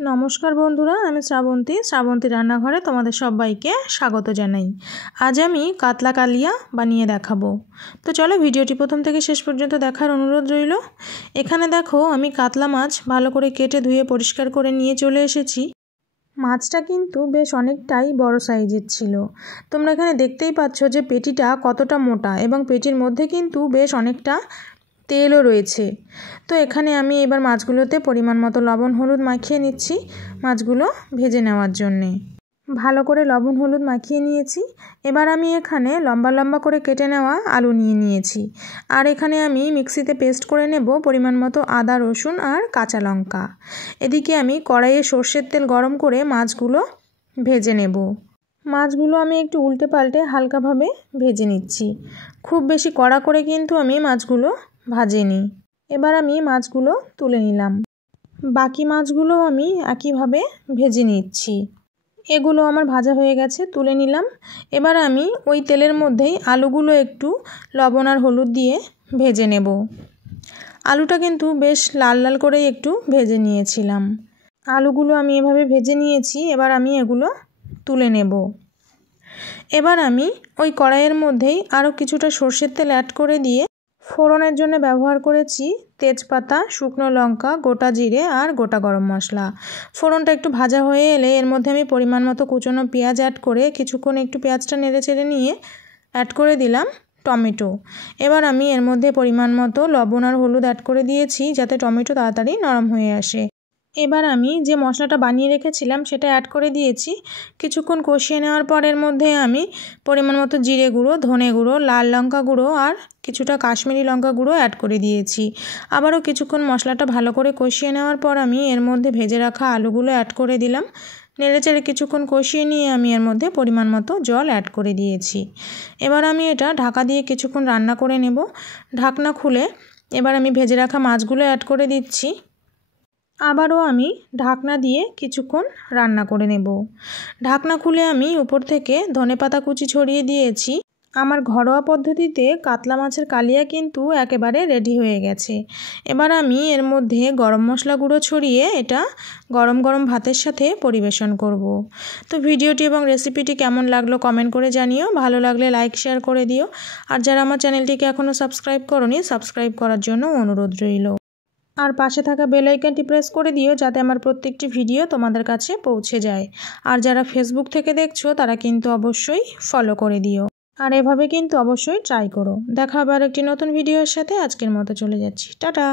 नमस्कार बंधुरा आमी श्रावंती रान्नाघरे तोमादेर सबाइके स्वागत जानाई। आज आमी कातला कालिया बानिये देखाबो। तो चलो भिडियोटी प्रथम थेके शेष पर्यन्त देखार अनुरोध रइल। एखाने देखो आमी कातला माछ भालो करे केटे धुए परिष्कार करे निये चले एसेछि। माछटा किन्तु बेश अनेकटाई बड़ साइजेर छिलो। तोमरा एखाने देखतेई पाচ্ছ जे पेटिटा कतटा मोटा एबं पेटिर मध्य किन्तु बेश अनेकटा तेलও রয়েছে। তো এখানে আমি এবার মাছগুলোতে পরিমাণ মতো লবণ হলুদ মাখিয়ে নিচ্ছি মাছগুলো ভেজে নেওয়ার জন্য। ভালো করে লবণ হলুদ মাখিয়ে নিয়েছি। এবার আমি এখানে লম্বা লম্বা করে কেটে নেওয়া আলু নিয়ে নিয়েছি। আর এখানে আমি মিক্সিতে পেস্ট করে নেব পরিমাণ মতো আদা রসুন আর কাঁচা লঙ্কা। এদিকে আমি কড়াইয়ে সরষের তেল গরম করে মাছগুলো ভেজে নেব। মাছগুলো আমি একটু উল্টে পাল্টে হালকাভাবে ভেজে নিচ্ছি। খুব বেশি কড়া করে কিন্তু আমি মাছগুলো ভাজিনি। এবার আমি মাছগুলো তুলে নিলাম। বাকি মাছগুলো আমি একইভাবে ভেজে নিচ্ছি। এগুলো আমার ভাজা হয়ে গেছে, তুলে নিলাম। এবার আমি ওই তেলের মধ্যেই আলুগুলো একটু লবণ আর হলুদ দিয়ে ভেজে নেব। আলুটা কিন্তু বেশ লাল লাল করেই একটু ভেজে নিয়েছিলাম। আলুগুলো আমি এভাবে ভেজে নিয়েছি। এবার আমি এগুলো তুলে নেব। এবার আমি ওই কড়াইয়ের মধ্যেই আরও কিছুটা সরষের তেল অ্যাড করে দিয়ে ফোড়নের জন্য ব্যবহার করেছি তেজপাতা, শুকনো লঙ্কা, গোটা জিরে আর গোটা গরম মশলা। ফোড়নটা একটু ভাজা হয়ে এলে এর মধ্যে আমি পরিমাণ মতো কুচনো পেঁয়াজ অ্যাড করে কিছুক্ষণ একটু পেঁয়াজটা নেড়ে চেড়ে নিয়ে অ্যাড করে দিলাম টমেটো। এবার আমি এর মধ্যে পরিমাণ মতো লবণ আর হলুদ অ্যাড করে দিয়েছি যাতে টমেটো তাড়াতাড়ি নরম হয়ে আসে। এবার আমি যে মশলাটা বানিয়ে রেখেছিলাম সেটা অ্যাড করে দিয়েছি। কিছুক্ষণ কষিয়ে নেওয়ার পর এর মধ্যে আমি পরিমাণ মতো জিরে গুঁড়ো, ধনে গুঁড়ো, লাল লঙ্কা গুঁড়ো আর কিছুটা কাশ্মীরি লঙ্কা গুঁড়ো অ্যাড করে দিয়েছি। আবারও কিছুক্ষণ মশলাটা ভালো করে কষিয়ে নেওয়ার পর আমি এর মধ্যে ভেজে রাখা আলুগুলো অ্যাড করে দিলাম। নেড়েচেড়ে কিছুক্ষণ কষিয়ে নিয়ে আমি এর মধ্যে পরিমাণ মতো জল অ্যাড করে দিয়েছি। এবার আমি এটা ঢাকা দিয়ে কিছুক্ষণ রান্না করে নেব। ঢাকনা খুলে এবার আমি ভেজে রাখা মাছগুলো অ্যাড করে দিচ্ছি। আবারও আমি ঢাকনা দিয়ে কিছুক্ষণ রান্না করে নেব। ঢাকনা খুলে আমি উপর থেকে ধনেপাতা কুচি ছড়িয়ে দিয়েছি। আমার ঘরোয়া পদ্ধতিতে কাতলা মাছের কালিয়া কিন্তু একেবারে রেডি হয়ে গেছে। এবার আমি এর মধ্যে গরম মশলা গুঁড়ো ছড়িয়ে এটা গরম গরম ভাতের সাথে পরিবেশন করব। তো ভিডিওটি এবং রেসিপিটি কেমন লাগলো কমেন্ট করে জানিও। ভালো লাগলে লাইক শেয়ার করে দিও। আর যারা আমার চ্যানেলটিকে এখনও সাবস্ক্রাইব করোনি সাবস্ক্রাইব করার জন্য অনুরোধ রইল। আর পাশে থাকা বেল আইকনটি প্রেস করে দিও যাতে আমার প্রত্যেকটি ভিডিও তোমাদের কাছে পৌঁছে যায়। আর যারা ফেসবুক থেকে দেখছো তারা কিন্তু অবশ্যই ফলো করে দিও। আর এভাবে কিন্তু অবশ্যই ট্রাই করো। দেখা হবে আর একটি নতুন ভিডিওর সাথে। আজকের মতো চলে যাচ্ছি। টাটা।